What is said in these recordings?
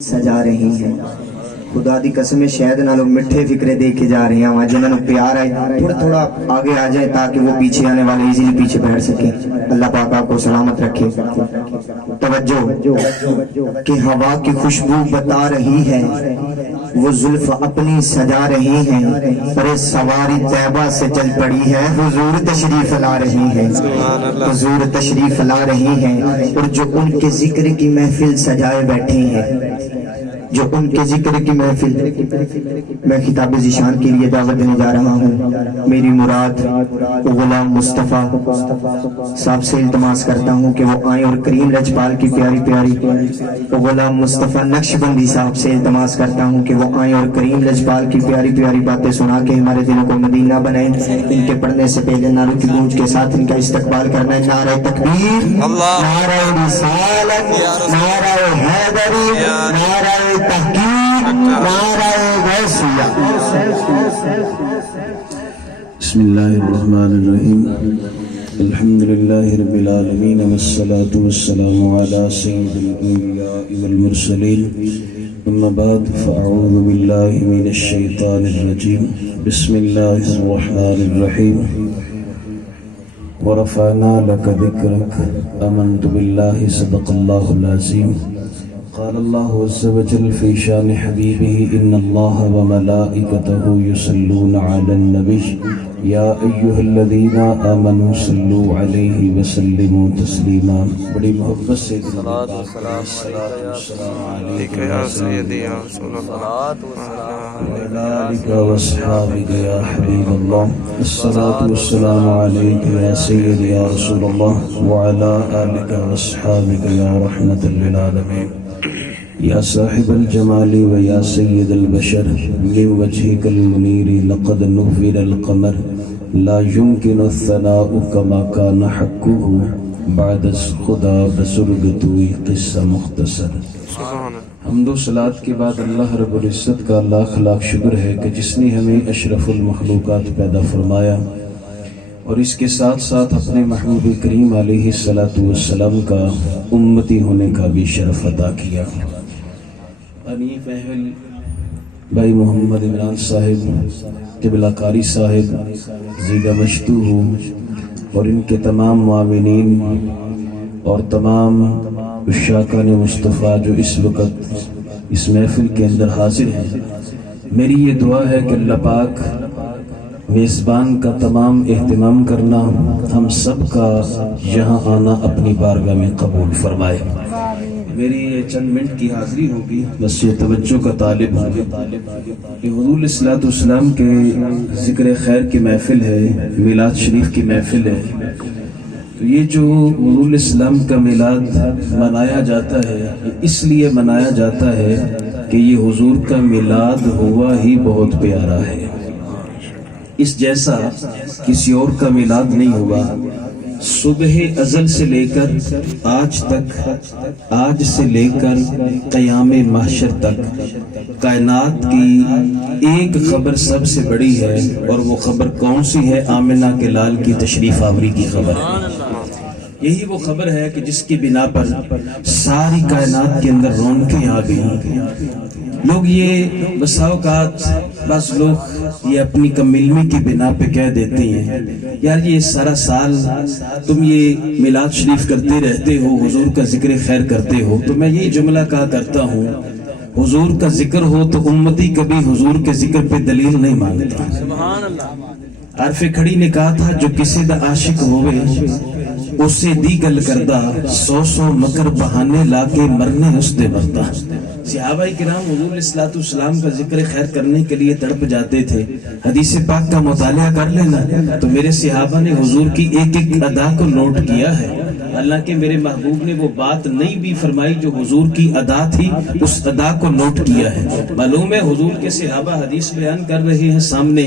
سجا رہی ہیں خدا دی قسم شاید نالوں مٹھے فکرے دے کے جا رہی ہیں جنہوں نے پیار ہے تھوڑا تھوڑا آگے آ جائے تاکہ وہ پیچھے آنے والے ایزیلی پیچھے بیٹھ سکیں۔ اللہ پاک آپ کو سلامت رکھے۔ توجہ کہ ہوا کی خوشبو بتا رہی ہے، وہ زلف اپنی سجا رہی ہیں، پر سواری طیبہ سے چل پڑی ہے، حضور تشریف لا رہی ہے، حضور تشریف لا رہی ہیں، اور جو ان کے ذکر کی محفل سجائے بیٹھی ہیں، جو ان کے ذکر کی محفل۔ میں خطاب ذیشان کے لیے دعوت دینے جا رہا ہوں۔ میری مراد غلام مصطفیٰ صاحب سے التماس کرتا ہوں کہ وہ آئیں، اور کریم لجپال کی پیاری پیاری غلام مصطفیٰ نقشبندی صاحب سے التماس کرتا ہوں کہ وہ آئیں اور کریم لجپال کی پیاری پیاری باتیں سنا کے ہمارے دلوں کو مدینہ بنائیں۔ ان کے پڑھنے سے پہلے نعروں کی گونج کے ساتھ ان کا استقبال کرنا ہے۔ نعرہ تکبیر، نعرہ رسالت، نعرہ حیدری، نعرہ تحقیق، نعرہ غوثیہ۔ بسم اللہ الرحمن الرحیم، الحمدللہ رب العالمین، والصلاة والسلام علی سید الانبیاء والمرسلین، اما بعد فاعوذ باللہ من الشیطان الرجیم، بسم اللہ الرحمن الرحیم۔ ورفعنا لك ذکرک آمنت باللہ صدق اللہ العظیم۔ قال اللہ عز وجل فی شان حبیبہ ان اللہ وملائکتہ یصلون علی النبی یا ایہا الذین آمنوا صلوا علیہ وسلموا تسلیما۔ بڑی محبت سے صلاۃ و سلام علیک یا سیدی یا رسول اللہ وعلی آلک واصحابک یا حبیب اللہ۔ الصلاۃ والسلام علیک یا سیدی یا رسول اللہ وعلی آلک واصحابک یا رحمت للعالمین۔ یا صاحب الجمال و یا سید البشر من وجهک المنیر لقد نور القمر لا يمكن الثناء كما كان حقه بعد خدا بزرگتوی قصہ مختصر۔ حمد و صلات کے بعد اللہ رب العزت کا لاکھ لاکھ شکر ہے کہ جس نے ہمیں اشرف المخلوقات پیدا فرمایا، اور اس کے ساتھ ساتھ اپنے محبوب کریم علیہ السلام کا امتی ہونے کا بھی شرف عطا کیا۔ حنیف اہل بھائی محمد عمران صاحب، قبلہ قاری صاحب، زیدہ مشتوہ، اور ان کے تمام معاونین اور تمام عشاقان مصطفیٰ جو اس وقت اس محفل کے اندر حاضر ہیں، میری یہ دعا ہے کہ اللہ پاک میزبان کا تمام اہتمام کرنا، ہم سب کا یہاں آنا اپنی بارگاہ میں قبول فرمائے۔ میری یہ چند منٹ کی حاضری ہوگی، بس یہ توجہ کا طالب ہوگی کہ حضور صلی اللہ علیہ وسلم کے ذکر خیر کی محفل ہے، میلاد شریف کی محفل ہے، تو یہ جو حضور علیہ السلام کا میلاد منایا جاتا ہے، اس لیے منایا جاتا ہے کہ یہ حضور کا میلاد ہوا ہی بہت پیارا ہے، اس جیسا کسی اور کا میلاد نہیں ہوا۔ صبح ازل سے لے کر آج تک، آج سے لے کر قیام محشر تک کائنات کی ایک خبر سب سے بڑی ہے، اور وہ خبر کون سی ہے؟ آمنہ کے لال کی تشریف آوری کی خبر ہے۔ یہی وہ خبر ہے کہ جس کی بنا پر ساری کائنات کے اندر رونقیں آ گئی۔ لوگ یہ بسا اوقات بعض لوگ یہ اپنی کم علمی کی بنا پہ کہہ دیتے ہیں، یار یہ سارا سال تم یہ میلاد شریف کرتے رہتے ہو، حضور کا ذکر خیر کرتے ہو، تو میں یہ جملہ کہا کرتا ہوں، حضور کا ذکر ہو تو امتی کبھی حضور کے ذکر پہ دلیل نہیں مانگتا۔ عارف کھڑی نے کہا تھا، جو کسی دا عاشق ہوئے اسے دی گل کردہ، سو سو مکر بہانے لا کے مرنے اس دے مرتا۔ صحابہ کرام حضور علیہ السلام کا ذکر خیر کرنے کے لیے تڑپ جاتے تھے۔ حدیث پاک کا مطالعہ کر لینا تو میرے صحابہ نے حضور کی ایک ایک ادا کو نوٹ کیا ہے، حالانکہ میرے محبوب نے وہ بات نہیں بھی فرمائی جو حضور کی ادا تھی، اس ادا کو نوٹ کیا ہے۔ معلوم ہے حضور کے صحابہ حدیث بیان کر رہے ہیں سامنے،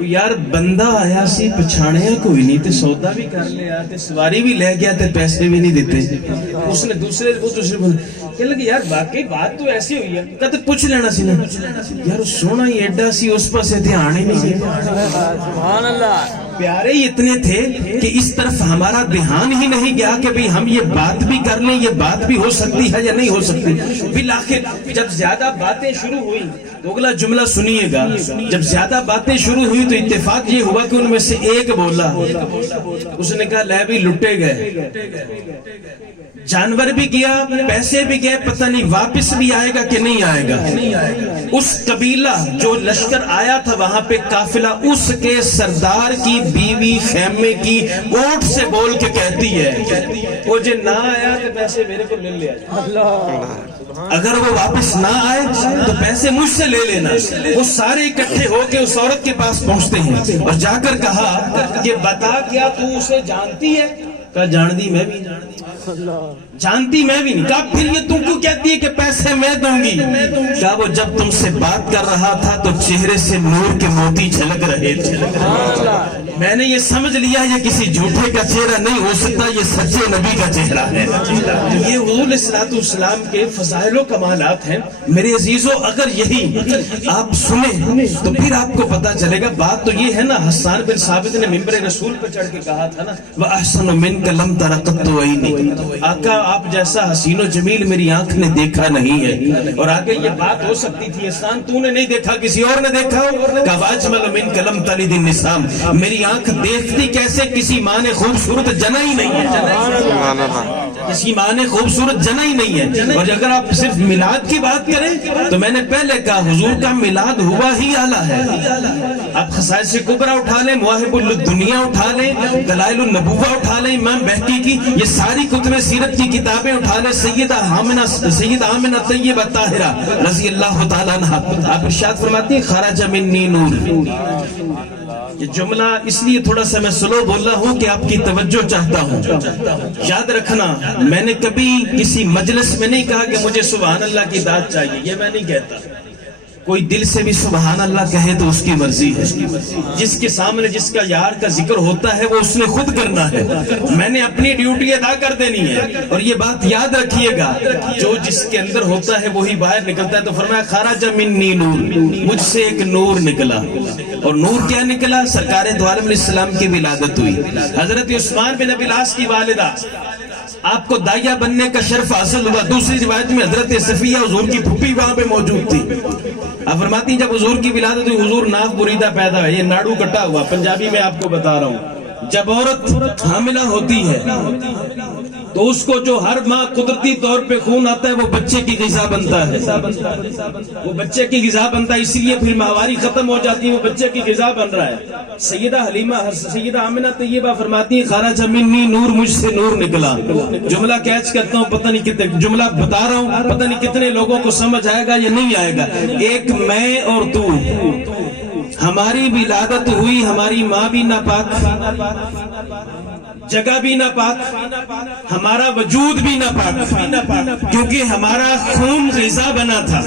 یار بندہ آیا سی پچھاڑیا کوئی نہیں تے سودا بھی کر لیا تے سواری بھی لے گیا تے پیسے بھی نہیں دیتے. اس نے دوسرے کہ لگے یار واقعی بات تو ایسی ہوئی ہے کہتے پوچھ لینا سی نا یار سونا ہی ایڈا سی اس پاس دھیان ہی نہیں. سبحان اللہ. پیارے ہی اتنے تھے کہ اس طرف ہمارا دھیان ہی نہیں گیا کہ بھئی ہم یہ بات بھی کر لیں, یہ بات بھی ہو سکتی ہے یا نہیں ہو سکتی. بالآخر جب زیادہ باتیں شروع ہوئی تو اگلا جملہ سنیے گا, جب زیادہ باتیں شروع ہوئی تو اتفاق یہ ہوا کہ ان میں سے ایک بولا, اس نے کہا لے بھی لٹے گئے, جانور بھی گیا, پیسے بھی گئے, پتہ نہیں واپس بھی آئے گا کہ نہیں آئے گا. اس قبیلہ جو لشکر آیا تھا وہاں پہ قافلہ, اس کے سردار کی بیوی خیمے کی اونٹ سے بول کے کہتی ہے وہ جو نہ آیا تو پیسے میرے کو لے لیا, اگر وہ واپس نہ آئے تو پیسے مجھ سے لے لینا. وہ سارے اکٹھے ہو کے اس عورت کے پاس پہنچتے ہیں اور جا کر کہا کہ بتا کیا تو اسے جانتی ہے؟ کہا جانتی میں بھی جانتی میں بھی نہیں. کہا پھر یہ تم کو کہتی ہے کہ پیسے میں دوں گی؟ کہا وہ جب تم سے بات کر رہا تھا تو چہرے سے نور کے موتی جھلک رہے تھے, میں نے یہ سمجھ لیا یہ کسی جھوٹے کا چہرہ نہیں ہو سکتا, یہ سچے نبی کا چہرہ ہے. یہ حضور علیہ الصلوۃ والسلام کے فضائل و کمالات ہیں میرے عزیزو. اگر یہی آپ سنیں تو پھر آپ کو پتا چلے گا. بات تو یہ ہے نا, حسان بن ثابت نے ممبر رسول پر چڑھ کے کہا تھا نا وَأَحْسَنُ مِنْكَ لَمْ تَرَ قَطُّ عَيْنِي, آقا آپ جیسا حسین و جمیل میری آنکھ نے دیکھا نہیں ہے. اور آگے یہ بات ہو سکتی تھی احسان تو نے نہیں دیکھا کسی اور نے دیکھا ہو. کہا وَأَجْمَلُ مِنْكَ لَمْ تَلِدِ النِّسَاءُ, میری آنکھ دیکھتی کیسے کسی ماں نے خوبصورت جنا ہی نہیں ہے, کسی ماں نے خوبصورت جنا ہی نہیں ہے. اور اگر آپ صرف میلاد کی بات کریں تو میں نے پہلے کہا حضور کا میلاد ہوا ہی اعلیٰ ہے. آپ خصائص کبریٰ اٹھا لیں, مواہب الدنیا اٹھا لیں, دلائل النبوہ اٹھا لیں امام بہقی کی, یہ ساری کتب سیرت کی کتابیں اٹھا لیں, سیدہ آمنہ طیبہ طاہرہ رضی اللہ تعالیٰ عنہا, آپ ارشاد فرماتی ہیں خرج منی نور. یہ جملہ اس لیے تھوڑا سا میں سلو بول رہا ہوں کہ آپ کی توجہ چاہتا ہوں. یاد رکھنا میں نے کبھی کسی مجلس میں نہیں کہا کہ مجھے سبحان اللہ کی داد چاہیے, یہ میں نہیں کہتا. کوئی دل سے بھی سبحان اللہ کہے تو اس کی مرضی ہے. جس کے سامنے جس کا یار کا ذکر ہوتا ہے وہ اس نے خود کرنا ہے, میں نے اپنی ڈیوٹی ادا کر دینی ہے. اور یہ بات یاد رکھیے گا, جو جس کے اندر ہوتا ہے وہی باہر نکلتا ہے. تو فرمایا خرج منی نور, مجھ سے ایک نور نکلا. اور نور کیا نکلا؟ سرکار دو عالم علیہ السلام کی ولادت ہوئی. حضرت عثمان بن ابی العاص کی والدہ, آپ کو داعیہ بننے کا شرف حاصل ہوا. دوسری روایت میں حضرت صفیہ حضور کی پھوپھی وہاں پہ موجود تھی. آپ فرماتی ہیں جب حضور کی ولادت ہوئی حضور ناف بریدہ پیدا ہوئے, یہ ناڑو کٹا ہوا, پنجابی میں آپ کو بتا رہا ہوں. جب عورت حاملہ ہوتی ہے تو اس کو جو ہر ماہ قدرتی طور پہ خون آتا ہے وہ بچے کی غذا بنتا ہے, وہ بچے کی غذا بنتا ہے. اسی لیے پھر ماہواری ختم ہو جاتی ہے, وہ بچے کی غذا بن رہا ہے. سیدہ آمنہ طیبہ فرماتی ہیں خرج منی نور, مجھ سے نور نکلا. جملہ کیچ کرتا ہوں, پتہ نہیں کتنے جملہ بتا رہا ہوں, پتہ نہیں کتنے لوگوں کو سمجھ آئے گا یا نہیں آئے گا. ایک میں اور تو, ہماری ولادت ہوئی, ہماری ماں بھی ناپاک, جگہ بھی ناپاک, ہمارا وجود بھی ناپاک, کیونکہ ہمارا خون غذا بنا تھا.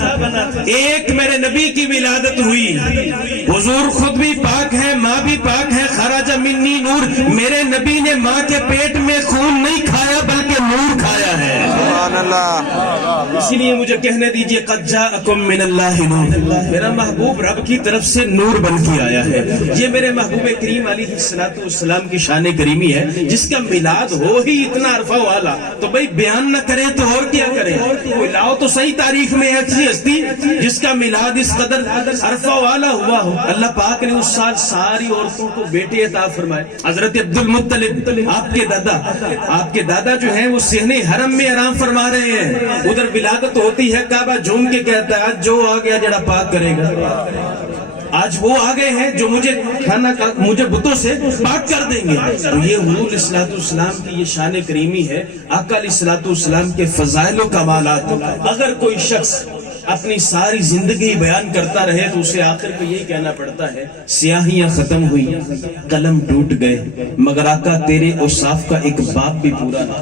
ایک میرے نبی کی ولادت ہوئی, حضور خود بھی پاک ہے, ماں بھی پاک ہے. خرج منی نور, میرے نبی نے ماں کے پیٹ میں خون نہیں کھایا بلکہ نور کھایا ہے. سبحان اللہ. اسی لیے مجھے کہنے دیجئے قد جاءکم من اللہ نور, میرا محبوب رب کی طرف سے نور بن کے آیا ہے. یہ میرے محبوب کریم علیہ الصلوۃ والسلام کی شان کریمی ہے, جس کا میلاد ہو ہی اتنا عرفہ والا, تو بھئی بیان نہ کریں تو اور کیا کریں. کوئی لاؤ تو صحیح تاریخ میں ایسی ہستی جس کا میلاد اس قدر عرفہ والا ہوا ہو. اللہ پاک نے اس سال ساری عورتوں کو بیٹے عطا فرمائے. حضرت عبد المطلب آپ کے دادا جو ہیں وہ صحن حرم میں آرام فرما رہے ہیں, ادھر ولادت ہوتی ہے, کعبہ جھوم کے کہتا ہے آج جو آ گیا جڑا پاک کرے گا, آج وہ آ گئے ہیں جو مجھے بتوں سے پاک کر دیں گے. تو یہ حضور علیہ الصلوۃ والسلام کی یہ شان کریمی ہے, آقا علیہ الصلوۃ والسلام کے فضائل و کمالات. اگر کوئی شخص اپنی ساری زندگی بیان کرتا رہے تو اسے آخر کو یہی کہنا پڑتا ہے سیاہیاں ختم ہوئی, قلم ٹوٹ گئے, مگر آقا تیرے اوصاف کا ایک باب بھی پورا نہ.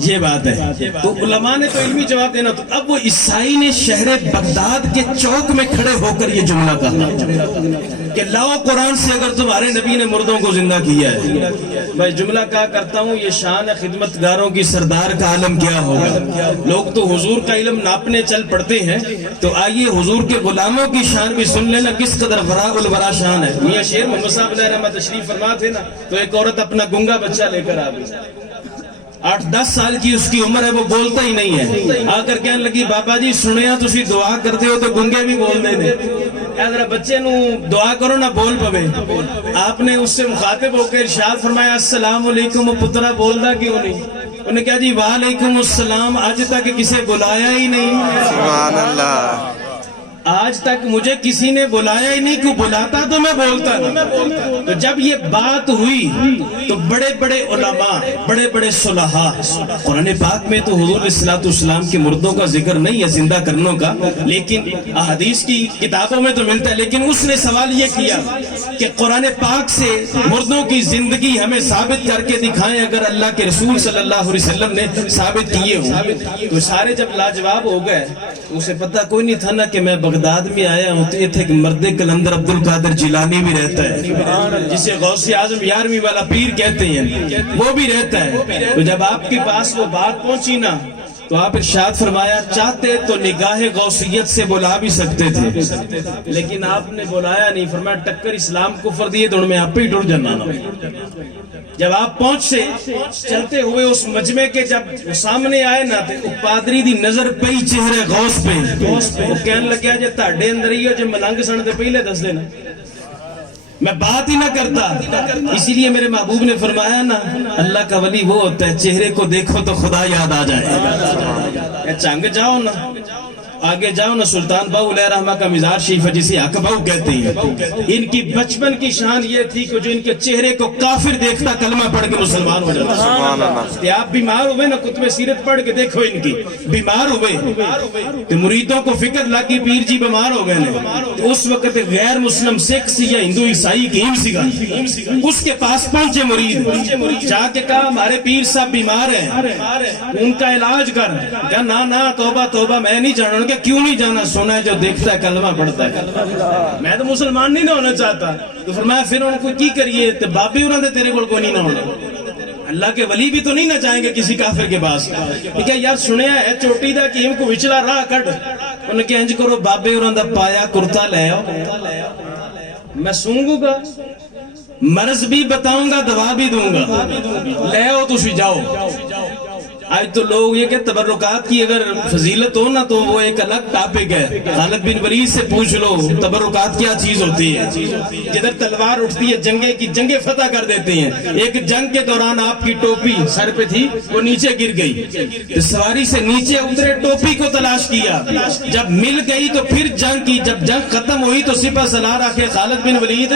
یہ بات ہے. تو علماء نے تو علمی جواب دینا. تو اب وہ عیسائی نے شہر بغداد کے چوک میں کھڑے ہو کر یہ جملہ کہا کہ لاؤ قرآن سے اگر تمہارے نبی نے مردوں کو زندہ کیا ہے. میں جملہ کہا کرتا ہوں یہ شان خدمتگاروں کی سردار کا عالم کیا ہوگا. لوگ تو حضور کا علم ناپنے چل پڑتے ہیں, تو آئیے حضور کے غلاموں کی شان بھی سن لینا کس قدر فراغ الورا شان ہے. میاں شیر محمد صاحب علیہ رحمۃ تشریف فرما تھے نا, تو ایک عورت اپنا گنگا بچہ لے کر آ گئی. 8-10 سال کی اس کی عمر ہے, وہ بولتا ہی نہیں ہے. آ کر کہنے لگی بابا جی سنیا تسی دعا کرتے ہو تو گنگے بھی بول دے دے, ذرا بچے نو دعا کرو نہ بول پوے. آپ نے اس سے مخاطب ہو کے ارشاد فرمایا السلام علیکم. وہ پترا بولدا کیوں نہیں؟ انہوں نے کہا جی وعلیکم السلام, آج تک کسے بلایا ہی نہیں. سبحان اللہ. آج تک مجھے کسی نے بلایا ہی نہیں, کیوں بلاتا تو میں بولتا نا. تو جب یہ بات ہوئی تو بڑے بڑے علماء, بڑے بڑے صلحاء, قرآن پاک میں تو حضور علیہ الصلوۃ والسلام کے مردوں کا ذکر نہیں ہے زندہ کرنوں کا, لیکن احادیث کی کتابوں میں تو ملتا ہے. لیکن اس نے سوال یہ کیا کہ قرآن پاک سے مردوں کی زندگی ہمیں ثابت کر کے دکھائیں اگر اللہ کے رسول صلی اللہ علیہ وسلم نے ثابت کیے ہوں. تو سارے جب لاجواب ہو گئے, اسے پتہ کوئی نہیں تھا نا کہ میں بغداد میں آیا ہوں. تو یہ تھے کہ مرد کلندر عبد القادر جیلانی بھی رہتا ہے, جسے غوث اعظم 11ویں والا پیر کہتے ہیں, وہ بھی رہتا ہے. تو جب آپ کے پاس وہ بات پہنچی نا, تو آپ ارشاد فرمایا چاہتے تو نگاہ غوثیت سے بلا بھی سکتے تھے, لیکن آپ نے بلایا نہیں. فرمایا ٹکر اسلام کفر دیے تو میں آپ ہی ٹر جانا. جب آپ پہنچے چلتے ہوئے اس مجمع کے جب سامنے آئے نا, تے پادری دی نظر پئی چہرے غوث پہ. وہ کہنے لگیا جے تہاڈے اندر ہی ہو جے ملنگ سن تے پہلے دس دینا, میں بات ہی نہ کرتا. اسی لیے میرے محبوب نے فرمایا نا اللہ کا ولی وہ ہوتا ہے چہرے کو دیکھو تو خدا یاد آ جائے. چنگ جاؤ نا, آگے جاؤ نا, سلطان باؤ علیہ رحمہ کا مزار شریف ہے جسے حق باؤ کہتے ہیں. ان کی بچپن کی شان یہ تھی کہ جو ان کے چہرے کو کافر دیکھتا کلمہ پڑھ کے مسلمان ہو جاتا. کہ آپ بیمار ہوئے نا, کتب سیرت پڑھ کے دیکھو ان کی, بیمار ہوئے تو مریدوں کو فکر لگی پیر جی بیمار ہو گئے. تو اس وقت غیر مسلم سکھ سی یا ہندو عیسائی کہیں سیگا, اس کے پاس پہنچے مرید, جا کے کہا ہمارے پیر صاحب بیمار ہیں, ان کا علاج کر. کہا نا توبہ توبہ میں نہیں جانا. کہ کیوں نہیں جانا؟ سونا ہے جو دیکھتا ہے کلمہ پڑھتا ہے, میں تو مسلمان نہیں نہ ہونا چاہتا. تو فرمایا پھر انہوں کو کی کریے, تو بابے انہوں نے تیرے کو نہیں نہ ہونا. اللہ کے ولی بھی تو نہیں نہ جائیں گے کسی کافر کے پاس. کہ یار سنیا ہے چوٹی دا کہ ان کو وچلا راہ کٹ. انہوں نے کہ انج کرو بابے انہوں دا پایا کرتا لے آؤ, میں سونگوں گا, مرض بھی بتاؤں گا, دوا بھی دوں گا, لے آؤ تسی جاؤ. آج تو لوگ یہ کہ تبرکات کی اگر فضیلت ہو نا تو وہ ایک الگ ٹاپک ہے. خالد بن ولید سے پوچھ لو تبرکات کیا چیز ہوتی ہے. جدھر تلوار اٹھتی ہے جنگیں فتح کر دیتے ہیں. ایک جنگ کے دوران آپ کی ٹوپی سر پہ تھی, وہ نیچے گر گئی. سواری سے نیچے اترے, ٹوپی کو تلاش کیا, جب مل گئی تو پھر جنگ کی. جب جنگ ختم ہوئی تو سپہ سالار آخر خالد بن ولید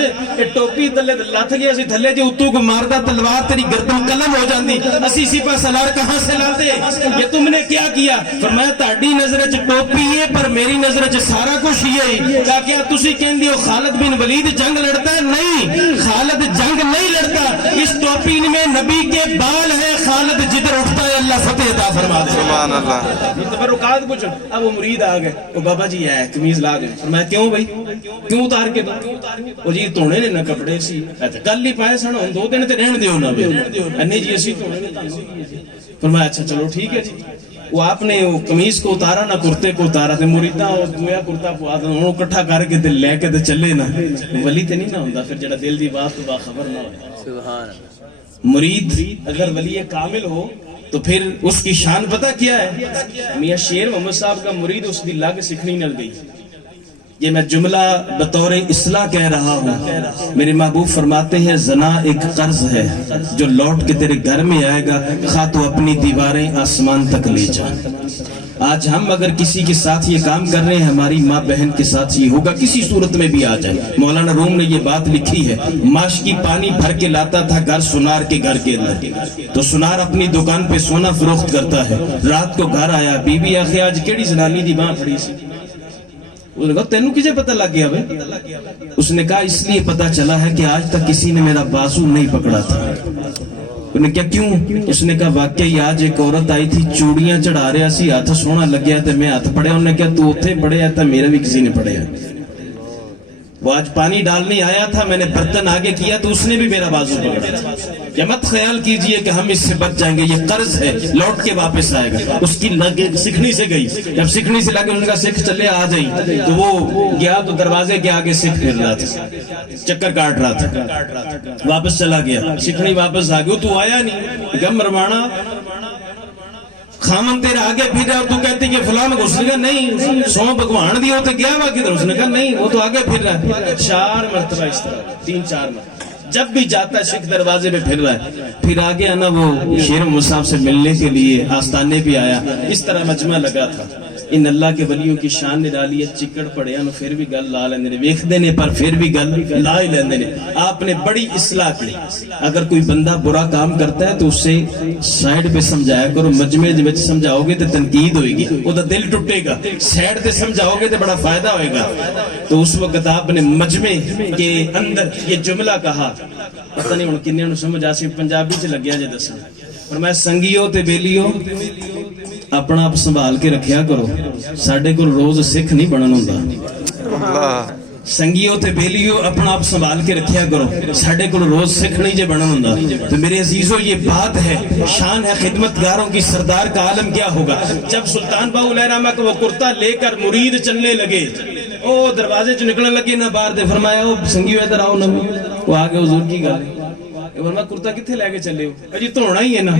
ٹوپی تلے لت گیا سی تھلے, جو اتو کو ماردا تلوار تیری گردن قلم ہو جاندی. اسی سپہ سالار کہاں سے یہ تم نے کیا کیا؟ فرمایا تہاڈی نظر وچ ٹوپی ہے پر میری نظر وچ سارا کچھ ہی ہے. کیا تسی کہندے ہو خالد بن ولید جنگ لڑتا ہے؟ نہیں, خالد جنگ نہیں لڑتا. اس ٹوپی میں نبی کے بال ہیں. خالد جدھر اٹھتا ہے اللہ فتح عطا فرماتا ہے. سبحان اللہ. یہ تبرکات کچھ. اب وہ مرید آ گئے, وہ بابا جی ہے قمیض لا گئے. فرمایا کیوں بھائی, کیوں اتار کے دو؟ وہ جی تونے نے نہ کپڑے سی کل ہی پائے سن, 2 دن تے رہن دیو نا. نہیں جی اسی تونے. فرمایا اچھا چلو ٹھیک ہے جی. وہ آپ نے وہ قمیض کو اتارا نہ کرتے کو اتارا, تے مریداں وہ دویا کرتا پوا دے انہوں اکٹھا کر کے دل لے کے تے چلے نا. ولی تے نہیں نہ ہوندا پھر جڑا دل دی بات تو باخبر نہ ہو. سبحان اللہ. مرید اگر ولی کامل ہو تو پھر اس کی شان پتہ کیا ہے؟ میاں شیر محمد صاحب کا مرید اس دی لگ سکھنی نل گئی. یہ میں جملہ بطور اصلاح کہہ رہا ہوں. میرے محبوب فرماتے ہیں زنا ایک قرض ہے جو لوٹ کے تیرے گھر میں آئے گا, خواہ تو اپنی دیواریں آسمان تک لے جا. آج ہم اگر کسی کے ساتھ یہ کام کر رہے ہیں, ہماری ماں بہن کے ساتھ یہ ہوگا کسی صورت میں بھی آ جائے. مولانا روم نے یہ بات لکھی ہے, ماشکی پانی بھر کے لاتا تھا گھر سنار کے گھر کے اندر, تو سنار اپنی دکان پہ سونا فروخت کرتا ہے. رات کو گھر آیا, بی بی آخر آج کیڑی زنانی دی ماں پڑی سی. اس نے کہا تینوں کسے پتہ لگ گیا بھائی؟ اس نے کہا اس لیے پتہ چلا ہے کہ آج تک کسی نے میرا بازو نہیں پکڑا تھا. انہوں نے کیا کیوں؟ اس نے کہا واقعی آج ایک عورت آئی تھی چوڑیاں چڑھا رہا سی ہاتھ سونا لگیا تے میں ہاتھ پڑھیا. انہوں نے کہا تو اتھے پڑھیا تھا میرا بھی کسی نے پڑھیا. وہ آج پانی ڈالنے آیا تھا میں نے برتن آگے کیا تو اس نے بھی میرا بازو پکڑا. یا مت خیال کیجئے کہ ہم اس سے بچ جائیں گے, یہ قرض ہے لوٹ کے واپس آئے گا. اس کی سکھنی سے گئی, جب سکھنی سے لگے ان کا سکھ چلے آ جائیں تو وہ گیا تو دروازے کے آگے سکھ پھر رہا تھا, چکر کاٹ رہا تھا, واپس چلا گیا. سکھنی واپس آ گئی, تو آیا نہیں گم روانا خامن تیرا آگے پھر رہا اور تو کہتے کہ فلاں میں اس نے کہا نہیں سو بھگوان دی ہوتے گیا ہوا کدھر. اس نے کہا نہیں وہ تو آگے پھر رہا ہے. 4 مرتبہ اس طرح 3-4 مرتبہ جب بھی جاتا ہے سکھ دروازے پہ پھر رہا ہے. پھر آگے آنا وہ شیر مصعب سے ملنے کے لیے آستانے پہ آیا. اس طرح مجمع لگا تھا. ان اللہ کے ولیوں کی شان نے ڈالی ہے, چکڑ پڑے ہیں پھر بھی گل لا لیندے نے, ویکھ دینے پر پھر بھی گل لا ہی لیندے نے. آپ نے بڑی اصلاح کی. اگر کوئی بندہ برا کام کرتا ہے تو اسے سائیڈ پہ سمجھایا کرو. مجمع دے وچ سمجھاؤ گے تو تنقید ہوئے گی, وہ دل ٹوٹے گا. سائیڈ تے سمجھاؤ گے تو بڑا فائدہ ہوئے گا. تو اس وقت آپ نے مجمع کے اندر یہ جملہ کہا, پتہ نہیں ہن کنے نوں سمجھ آسی, پنجابی چ لگیا جے دساں. فرمایا سنگیو تے بیلیو اپنا آپ سنبھال کے رکھیا کرو, ساڈے کول روز سکھ نہیں بنن ہوندا. سنگیو تے بیلیو اپنا آپ سنبھال کے رکھیا کرو, ساڈے کول روز سکھ نہیں جے بنن ہوندا. تو میرے عزیزو یہ بات ہے, شان ہے خدمتگاروں کی. سردار کا عالم کیا ہوگا جب سلطان باہو علیہ رحمہ کو وہ کرتا لے کر مرید چلنے لگے, او دروازے چ نکلنے لگے نہ باہر دے. فرمایا او سنگیو ادھر آؤ نہ. وہ آگے حضور کی گل فرمایا کرتا کتنے لے کے چلے ہو؟ جی دھونا ہی ہے نا.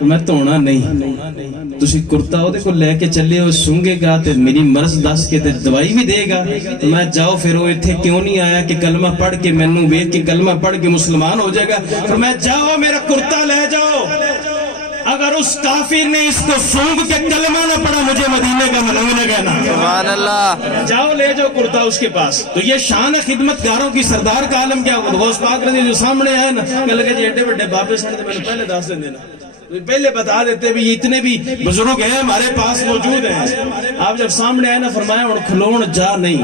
میں دھونا نہیں, تسی کرتا او دے کو لے کے چلے ہو, سونگے گا تے میری مرض دس کے تے دوائی بھی دے گا. میں جاؤ پھر وہ ایتھے کیوں نہیں آیا کہ کلمہ پڑھ کے مینوں ویکھ کے کلمہ پڑھ کے مسلمان ہو جائے گا. فرمایا جاؤ میرا کرتا لے جاؤ, اگر اس کافر نے اس کو سونگ کے کلمہ نہ پڑھا مجھے مدینے کا ملنگ نہ کہنا. سبحان اللہ. جاؤ لے جاؤ کرتا اس کے پاس. تو یہ شان ہے خدمتگاروں کی. سردار کا عالم کیا ہوگا؟ غوث پاک رضی جو سامنے آئے نا, کہ لگے جی ایڈے بڑے بابے سن تو میں نے پہلے دس دیں دینا, پہلے بتا دیتے بھی اتنے بھی بزرگ ہیں ہمارے پاس موجود ہیں. آپ جب سامنے آئے نا فرمایا ہن کھلون جا نہیں,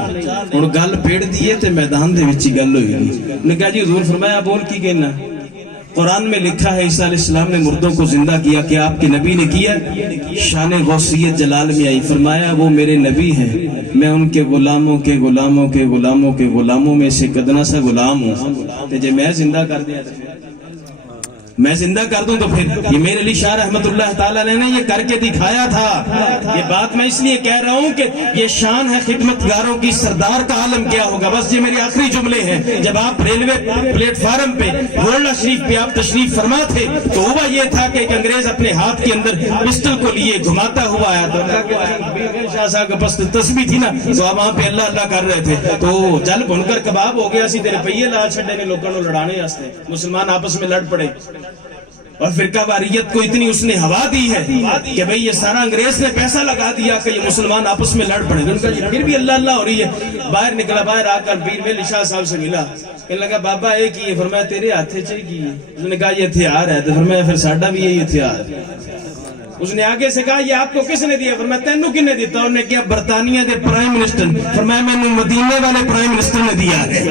ہن گل پیڑ دیے تے میدان دے وچ گل ہوئی. نے کہا جی حضور فرمایا بول کی کہنا. قرآن میں لکھا ہے عیسیٰ علیہ السلام نے مردوں کو زندہ کیا, کہ آپ کے نبی نے کیا. شان غوثیت جلال میں آئی. فرمایا وہ میرے نبی ہیں, میں ان کے غلاموں کے غلاموں کے غلاموں کے غلاموں میں سے کدنا سا غلام ہوں. تے جے میں زندہ کر دیا میں زندہ کر دوں تو پھر یہ میرے علی شاہ رحمت اللہ تعالیٰ نے یہ کر کے دکھایا تھا. یہ بات میں اس لیے کہہ رہا ہوں کہ یہ شان ہے خدمتگاروں کی. سردار کا عالم کیا ہوگا. بس یہ میرے آخری جملے ہیں. جب آپ ریلوے پلیٹ فارم پہ گولڈا شریف پہ آپ تشریف فرما تھے تو ہوا یہ تھا کہ ایک انگریز اپنے ہاتھ کے اندر پسٹل کو لیے گھماتا ہوا آیا تھا. شاہ صاحب کا پاس تسبیح تھی نا, تو آپ وہاں پہ اللہ اللہ کر رہے تھے, تو جل بن کر کباب ہو گیا سی. تیرے پہیے لا چھڑے نے لوگوں کو لڑانے واسطے, مسلمان آپس میں لڑ پڑے. اور فرقہ واریت کو اتنی اس نے ہوا دی ہے کہ بھئی یہ سارا انگریز نے پیسہ لگا دیا کہ یہ مسلمان آپس میں لڑ پڑے. ان کا پھر بھی اللہ اللہ ہو رہی ہے. باہر نکلا, باہر آ کر پیر میل شاہ صاحب سے ملا, کہنے لگا بابا ایک ہی ہے. فرمایا تیرے ہاتھے چاہیے کی ہے. اس نے کہا یہ ہتھیار ہے. تو فرمایا پھر ساڈا بھی یہی ہتھیار ہے. اس نے آگے سے کہا یہ آپ کو کس نے دیا؟ فرمایا تینوں کن نے دیتا؟ انہوں نے کیا برطانیہ دے پرائم منسٹر. فرمایا میں نے مدینے والے پرائم منسٹر نے دیا ہے.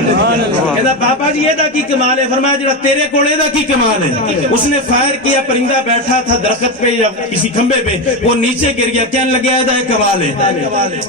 کہتا بابا جی یہ دا کی کمال ہے. فرمایا جڑا تیرے کولے دا کی کمال ہے. اس نے فائر کیا, پرندہ بیٹھا تھا درخت پہ یا کسی کھمبے پہ, وہ نیچے گر گیا. کہنے لگا یہ کمال ہے.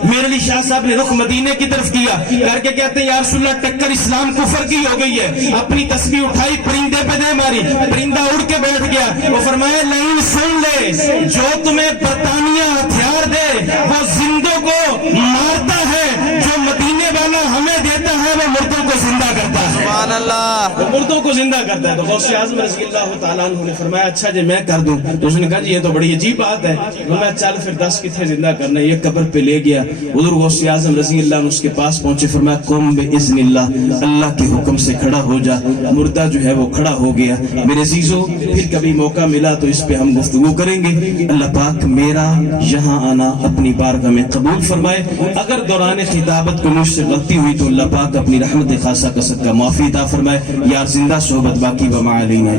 میرے علی شاہ صاحب نے رخ مدینے کی طرف کیا, کر کے کہتے ہیں یا رسول اللہ ٹکر اسلام کفر کی ہو گئی ہے. اپنی تسبیح اٹھائی, پرندے پہ دے ماری, پرندہ اڑ کے بیٹھ گیا. وہ فرمایا لائن سن لے, جو تمہیں برطانیہ ہتھیار دے وہ زندوں کو مارتا ہے, جو مدینے والا ہمیں دیتا ہے وہ مردوں کو زندہ کرتا ہے. سبحان اللہ. وہ مردوں کو زندہ کرتا ہے. تو غوث اعظم رضی اللہ تعالیٰ عنہ نے فرمایا اچھا جی میں کر دوں. تو اس نے کہا جی یہ تو بڑی عجیب بات ہے. میں چل پھر 10 کتنے زندہ کرنا ہے. یہ قبر پہ لے گیا. حضور غوث اعظم رضی اللہ عنہ اس کے پاس پہنچے. فرمایا قم باذن اللہ, اللہ کے حکم سے کھڑا ہو جا. مردہ جو ہے وہ کھڑا ہو گیا. میرے عزیزو پھر کبھی موقع ملا تو اس پہ ہم گفتگو کریں گے. اللہ پاک میرا یہاں آنا اپنی بارگاہ میں قبول فرمائے. اگر دوران خطابت کو مجھ سے غلطی ہوئی تو اللہ پاک اپنی رحمت خاصہ کا صدقہ معافی عطا فرمائے. یار زندہ صحبت باقی وما علینا.